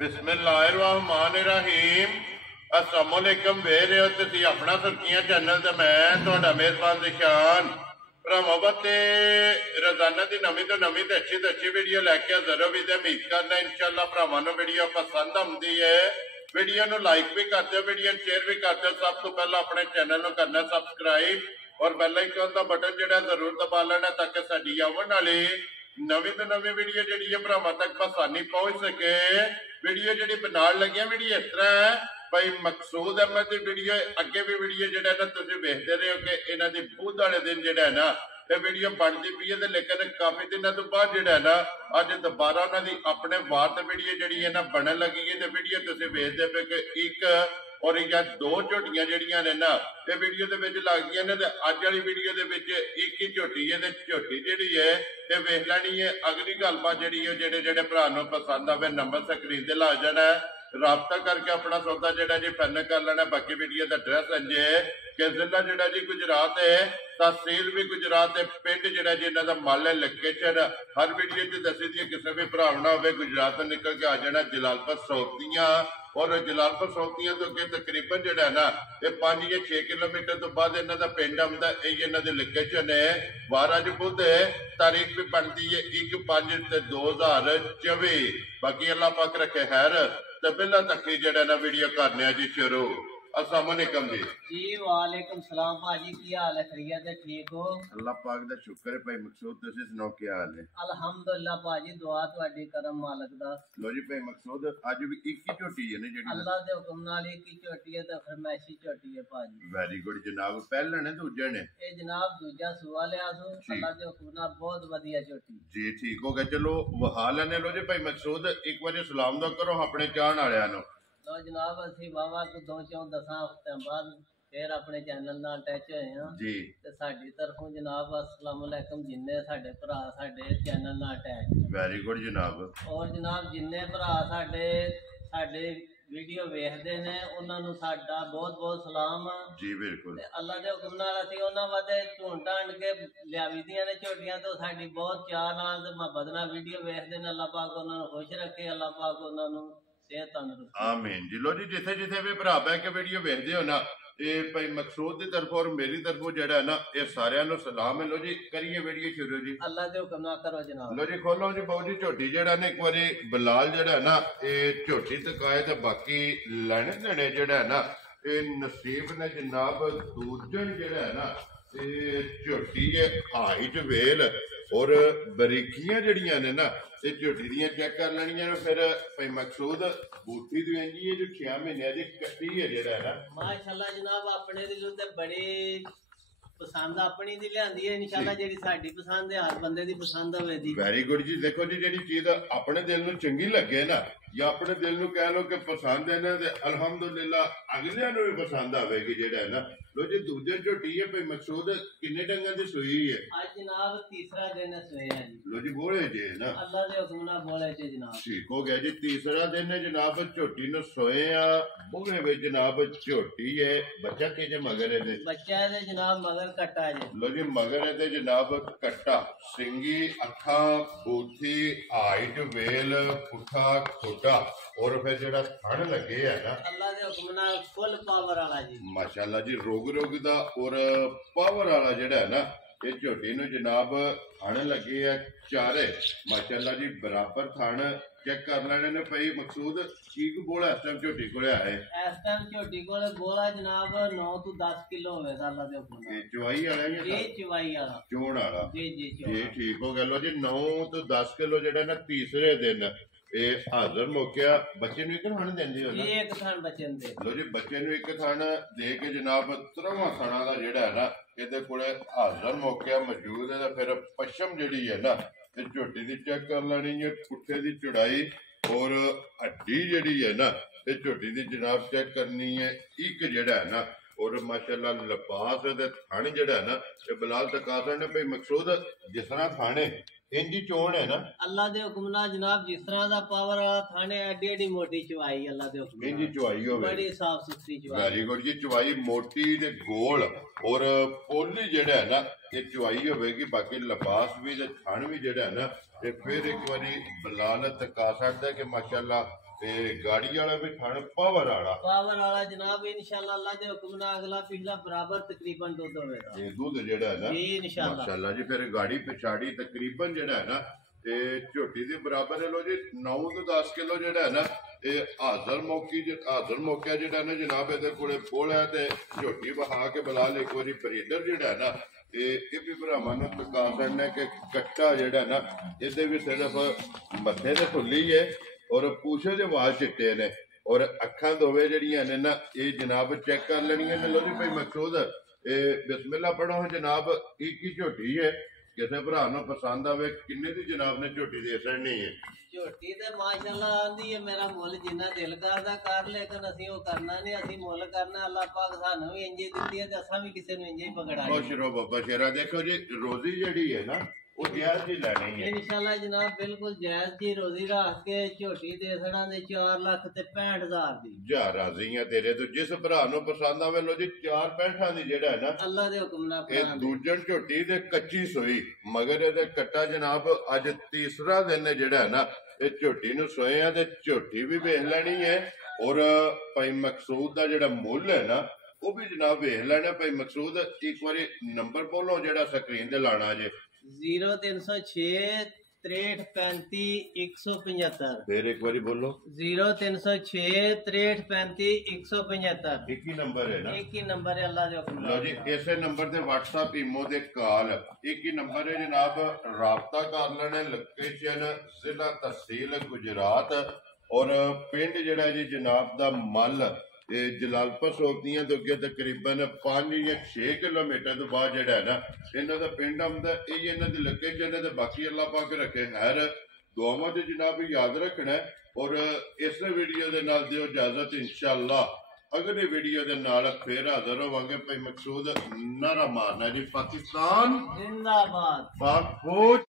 बिस्मिल्लाहिर्रहमानिर्रहीम। अस्सलामुअलैकुम। वे रहे हो तुसीं अपना सुर्खियां चैनल ते मैं तुहाडा मेज़बान ज़िशान भरावां ते रोजाना की नवीं तो अच्छी वीडियो लैके हाज़र हो। उम्मीद करना इंशाअल्लाह भरावां नूं वीडियो पसंद आउंदी है। वीडियो नूं लाइक भी कर दो, वीडियो शेयर भी कर दो। सब तो पहला अपने चैनल नूं करना सबसक्राइब और बेल आइकन का बटन जिहड़ा जरूर दबा लेना ताकि साडी आउण वाली नवीं तो नवीं वीडियो जिहड़ी है भरावां तक आसानी पहुंच सके। वीडियो जी बनाने लगे वीडियो इस तरह है भाई मकसूद अहमद की वीडियो अगे भी वीडियो जो ना तुम वेखते रहे हो कि इन्हों की बुध वाले दिन जो है ना ये वीडियो बनती पी है। लेकिन काफी दिनों तो बाद जो है ना अज दोबारा उन्होंने अपने वार तो वीडियो जी है ना बनने लगी है। तो वीडियो तुम वेखते पे कि एक और या दो झोटियां जड़ियां ने ना ये वीडियो के लगदियां ने। अज वाली वीडियो के एक ही झोटी है, झोटी जी है ये वेख लैनी है। अगली गलबात जी जेडे जेडे भरा पसंद आवे नंबर स्क्रीन से ला जाना है, राबता करके अपना सौदा जो जी फाइनल कर लेना। बाकी वीडियो का एड्रैस अंजे कि जिला जो जी गुजरात है, तहसील भी गुजरात है, पिंड जो जी इन्हों का मल है लोकेशन हर वीडियो च दसी दी। किसी भी भरावना हो गुजरात तो निकल के आ जाना जलालपुर सौतियां। और जलालपुर सौतियां तो अगे तकरीबन जो है ना ये 5 या 6 किलोमीटर तो बाद इन्हों का पिंड आता। यही इन्हों की लोकेशन है। वार अज बुध है, तारीख भी बनती है 1/5/2024। बाकी अल्लाह पाक रखे खैर। तो पहला तक ही जो ना वीडियो करने जी शुरू। अस्सलाम वालेकुम जी। वालेकुम सलाम भाजी, की हाल है? खैरियत है? ठीक हो? अल्लाह पाक दा शुक्र है। भाई मकसूद तुसी सुनाओ क्या हाल है? अल्हम्दुलिल्लाह भाजी, दुआ तुहाडी करम मालक दा। लो जी भाई मकसूद आज भी एक ही झोटी है ना जेडी अल्लाह दे हुक्म नाल एक ही झोटी है ते फरमाइशी झोटी है भाजी। वेरी गुड जनाब। पहले ने दूजे ने ए जनाब दूजा सुआ लिया सो। अल्लाह दे हुक्म नाल बहुत वधिया झोटी जी। ठीक हो गया, चलो वहा लेने। लो जी भाई मकसूद एक बार सलाम दो करो अपने चाहण वालियां नु। लो जनाब असी वावा को 2-4 हफ्ते बाद फिर अपने चैनल नाल अटैच होए हां जी। ते साडी तरफों जनाब अस्सलाम वालेकुम जिन्ने साडे भरा साडे चैनल नाल अटैच। वेरी गुड जनाब। और जनाब जिन्ने भरा साडे साडे वीडियो वेखदे ने उन्हां नूं साडा बहुत बहुत सलाम जी। बिल्कुल अल्लाह दे हुक्म नाल असीं उन्हां वादे ढूंढ ढांड के लियावी दियां ने झोटियां। तो साडी बहुत चाह नाल ते मुहब्बत नाल वीडियो वेखदे ने। अल्लाह पाक उन्हां नूं खुश रखे, अल्लाह पाक उन्हां नूं सेहत तंदुरुस्ती। आमीन जी। लो जी जिथे जिथे भी भरा बह के वीडियो वेखदे हो ना ये भाई मकसूद की तरफों और मेरी तरफों जो है ना ये सारियां नूं सलाम है। लो जी करिए वीडियो शुरू जी। अल्लाह दे हुक्म नाल करो जनाब। लो जी खोलो जी बहु जी झोटी जड़ा ने एक बारी बिलाल जड़ा ना ये झोटी तकाए तो बाकी लैने देने जड़ा है ना ये नसीब ने जनाब। दूजन जड़ा है ना ये झोटी है हाइट वेल और बरीकियां जड़ियां ने ना ये झोटी दियां चेक कर लेनियां। फिर भाई मकसूद बूटी दी है जो 6 महीने की कट्टी है जड़ा है ना माशाअल्लाह जनाब अपने दिलों ते बड़ी पसंद अपनी दी लियांदी है। इंशाअल्लाह जेडी साडी पसंद है हर बंदे दी पसंद होवे दी। वेरी गुड जी। देखो जी जेडी चीज अपने दिल नूं चंगी लगे ना या अपने दिल नूं कह लो कि पसंद है ना ते अल्हम्दुलिल्लाह अगलियां नूं भी पसंद आवेगी जेड़ा है ना। लो जी दूजे झोटी है भाई मकसूद किन्ने डंगां दी सूई है? आज जनाब तीसरा दिन है सोए है जी। लो जी बोले जे ना अल्लाह दे हुक्म नाल बोले जे जनाब। ठीक हो गया जी। तीसरा दिन है जनाब झोटी नूं सोए आ बोले वे जनाब झोटी है। बच्चा के जे मगर है दे बच्चा है जनाब मगर कट्टा जे। लो जी मगर है जनाब कट्टा सिंगी अखा बूथी हाइट वेल पुठा खोटा और फिर जेड़ा थण लगे है ना अल्लाह दे हुक्म नाल फुल पावर वाला जी माशाअल्लाह जी। रोग दा और पावर वाला जेड़ा है ना ये झोटी नूं जनाब थण लगे है चारे माशाअल्लाह जी बराबर थण चेक कर लेने ने। भाई मकसूद ठीक बोला इस टाइम झोटी कोले आए इस टाइम झोटी कोले बोला जनाब 9 तो 10 किलो होवेगा अल्लाह दे हुक्म नाल। चवाई वाला या जी चवाई वाला चोण वाला जी जी जी। ठीक हो गया। लो जी 9 तो 10 किलो जेड़ा ना तीसरे दिन ये हाजर मौकिया बच्चे नूं एक थण देंदी हो ना जी एक थण बच्चे नूं दे। लो जी बच्चे नूं एक थण दे के जनाब 13वां थणा दा जेड़ा है ना ਇਹਦੇ ਕੋਲੇ ਹਾਜ਼ਰ ਮੌਕਿਆ ਮੌਜੂਦ ਹੈ। ਫਿਰ ਪਸ਼ਮ ਜਿਹੜੀ ਹੈ ਨਾ ਤੇ ਝੋਟੀ ਦੀ ਚੈੱਕ ਕਰ ਲੈਣੀ ਹੈ ਪੁੱਠੇ ਦੀ ਚੜਾਈ और हड्डी जड़ी है ना ये झोटी की जनाब चेक करनी है। एक जड़ा है ना और माशाअल्लाह लिबास थण जड़ा है ना ये बिलाल तकासर ने भाई मकसूद जिस तरह थाने इंजी चोण है ना अल्लाह दे हुक्म नाल जनाब जिस तरह दा पावर वाला थाने एडी एडी मोटी चवाई अल्लाह दे हुक्म इंजी चवाई होवे बड़ी साफ सुथरी चवाई। वेरी गुड जी। चवाई मोटी ते गोल और पोली जड़ा है ना ये चवाई होगी। बाकी लिबास भी ते थण भी जड़ा है ना ते फिर एक बारी बिलाल तका सकदा कि माशाअल्लाह ਤੇ ਗਾੜੀ ਵਾਲਾ ਵੀ ਥਣ ਪਾਵਰ ਵਾਲਾ जनाब इंशाल्लाह अल्लाह दे हुक्म नाल अगला पिछला बराबर तकरीबन दुध होवेगा ਇਹ ਦੁੱਧ ਜਿਹੜਾ ਹੈ ਨਾ जी इंशाल्लाह ਮਾਸ਼ਾਅੱਲਾ ਜੀ ਫਿਰ ਗਾੜੀ ਪਿਛਾੜੀ ਤਕਰੀਬਨ ਜਿਹੜਾ ਹੈ ਨਾ ਤੇ ਝੋਟੀ ਦੇ ਬਰਾਬਰ ਹੈ ਲੋ ਜੀ 9 ਤੋਂ 10 ਕਿਲੋ ਜਿਹੜਾ ਹੈ ਨਾ ਇਹ ਹਾਜ਼ਰ ਮੌਕਾ ਜਿਹੜਾ ਨਾ ਜਨਾਬ ਇਹਦੇ ਕੋਲੇ ਬੋਲ ਹੈ ਤੇ ਝੋਟੀ ਵਹਾ ਕੇ ਬੁਲਾ ਲੈ ਕੋਈ ਬਰੀਡਰ ਜਿਹੜਾ ਹੈ ਨਾ ਇਹ ਵੀ ਭਰਾਵਾਂ ਨੂੰ ਤਕਾ ਕਰਨਾ ਕਿ ਕੱਟਾ ਜਿਹੜਾ ਨਾ ਇਹਦੇ ਵੀ ਸਿਰਫ ਮੱਥੇ ਤੇ ਫੁੱਲੀ ਹੈ ਔਰ ਪੂਛੇ ਦੇ ਵਾਲ ਚਿੱਟੇ ਨੇ ਔਰ ਅੱਖਾਂ ਦੋਵੇਂ ਜਿਹੜੀਆਂ ਨੇ ਨਾ ਇਹ ਜਨਾਬ ਚੈੱਕ ਕਰ ਲੈਣੀਆਂ ਨੇ ਲੋ ਜੀ ਭਾਈ ਮਕਸੂਦ ਇਹ ਬਿਸਮਿਲ੍ਲਾ ਪੜੋ ਜਨਾਬ ਕੀ ਝੋਟੀ ਹੈ ਕਿਸੇ ਭਰਾ ਨੂੰ ਪਸੰਦ ਆਵੇ ਕਿੰਨੇ ਦੀ ਜਨਾਬ ਨੇ ਝੋਟੀ ਦੇ ਸੜਨੀ ਹੈ ਝੋਟੀ ਤੇ ਮਾਸ਼ਾਅੱਲਾ ਆਂਦੀ ਹੈ ਮੇਰਾ ਮੁੱਲ ਜਿੰਨਾ ਦਿਲ ਕਰਦਾ ਕਰ ਲੇਕਿਨ ਅਸੀਂ ਉਹ ਕਰਨਾ ਨਹੀਂ ਅਸੀਂ ਮੁੱਲ ਕਰਨਾ ਅੱਲਾਹ ਪਾਕ ਸਾਨੂੰ ਵੀ ਇੰਜ ਹੀ ਦਿੱਤੀ ਹੈ ਤੇ ਅਸਾਂ ਵੀ ਕਿਸੇ ਨੂੰ ਇੰਜ ਹੀ ਪਕੜਾਈ ਖੁਸ਼ ਰਹੋ ਬਾਬਾ ਸ਼ੇਰਾ ਦੇਖੋ ਜੀ ਰੋਜ਼ੀ ਜਿਹੜੀ ਹੈ ਨਾ ਉਹ ਜਾਇਜ਼ ਦੀ ਲੈਣੀ ਹੈ इंशाल्लाह जनाब बिल्कुल जायज जी रोजी रख के झोटी ਦੇ ਸੜਾਂ ਦੇ 4 ਲੱਖ ਤੇ 65000 ਦੀ ਜਾ ਰਾਜ਼ੀ ਆ ਤੇਰੇ ਤੋਂ ਜਿਸ ਭਰਾ ਨੂੰ ਪਸੰਦ ਆਵੇ ਲੋ ਜੀ 465 ਦੀ ਜਿਹੜਾ ਹੈ ਨਾ ਅੱਲਾਹ ਦੇ ਹੁਕਮ ਨਾਲ ਇਹ ਦੂਜਣ ਝੋਟੀ ਤੇ ਕੱਚੀ ਸੋਈ ਮਗਰ ਇਹਦੇ ਕੱਟਾ ਜਨਾਬ ਅੱਜ ਤੀਸਰਾ ਦਿਨ ਹੈ ਜਿਹੜਾ ਹੈ ਨਾ ਇਹ ਝੋਟੀ ਨੂੰ ਸੋਏ ਆ ਤੇ ਝੋਟੀ ਵੀ ਵੇਖ ਲੈਣੀ ਹੈ ਔਰ ਭਾਈ ਮਕਸੂਦ ਦਾ ਜਿਹੜਾ ਮੁੱਲ ਹੈ ਨਾ ਉਹ ਵੀ ਜਨਾਬ ਵੇਖ ਲੈਣਾ ਭਾਈ ਮਕਸੂਦ ਇੱਕ ਵਾਰੀ ਨੰਬਰ ਬੋਲੋ ਜਿਹੜਾ ਸਕਰੀਨ ਤੇ ਲਾਣਾ ਜੇ 0306 6335 175 ਫਿਰ ਇੱਕ ਵਾਰੀ ਬੋਲੋ 0306 6335 175 ਇੱਕ ਹੀ ਨੰਬਰ ਹੈ ਨਾ एक ही नंबर है अल्लाह के हुक्म ਲਓ ਜੀ ਇਸੇ ਨੰਬਰ ਤੇ WhatsApp ਈਮੋ ਦੇ ਕਾਲ ਇੱਕ ਹੀ ਨੰਬਰ ਹੈ ਜਨਾਬ ਰਾਬਤਾ ਕਰ ਲੈਣਾ ਲੋਕੇਸ਼ਨ ਜ਼ਿਲ੍ਹਾ ਤਹਿਸੀਲ ਗੁਜਰਾਤ ਔਰ ਪਿੰਡ ਜਿਹੜਾ ਜੀ ਜਨਾਬ ਦਾ ਮੱਲ ਇਹ ਜਲਾਲਪੁਰ ਸੋਪਦੀਆਂ ਤੋਂ ਅੱਗੇ ਤਕਰੀਬਨ 5 ਜਾਂ 6 ਕਿਲੋਮੀਟਰ ਤੋਂ ਬਾਅਦ ਜਿਹੜਾ ਹੈ ਨਾ ਇਹਨਾਂ ਦਾ ਪਿੰਡ ਆਉਂਦਾ ਇਹ ਇਹਨਾਂ ਦੀ ਲੋਕੇਸ਼ਨ ਹੈ ਤੇ ਬਾਕੀ ਅੱਲਾਹ ਪਾਕ ਰੱਖੇ ਖੈਰ ਦੁਆਵਾਂ ਤੇ ਜਨਾਬ ਯਾਦ ਰੱਖਣਾ ਔਰ ਇਸ ਵੀਡੀਓ ਦੇ ਨਾਲ ਦਿਓ ਇਜਾਜ਼ਤ ਇਨਸ਼ਾਅੱਲਾ ਅਗਲੇ ਵੀਡੀਓ ਦੇ ਨਾਲ ਫੇਰ ਹਾਜ਼ਰ ਹੋਵਾਂਗੇ ਭਾਈ ਮਕਸੂਦ ਨਾਰਾ ਮਾਰਨਾ ਜੀ ਪਾਕਿਸਤਾਨ जिंदाबाद ਪਾਕ ਫੌਜ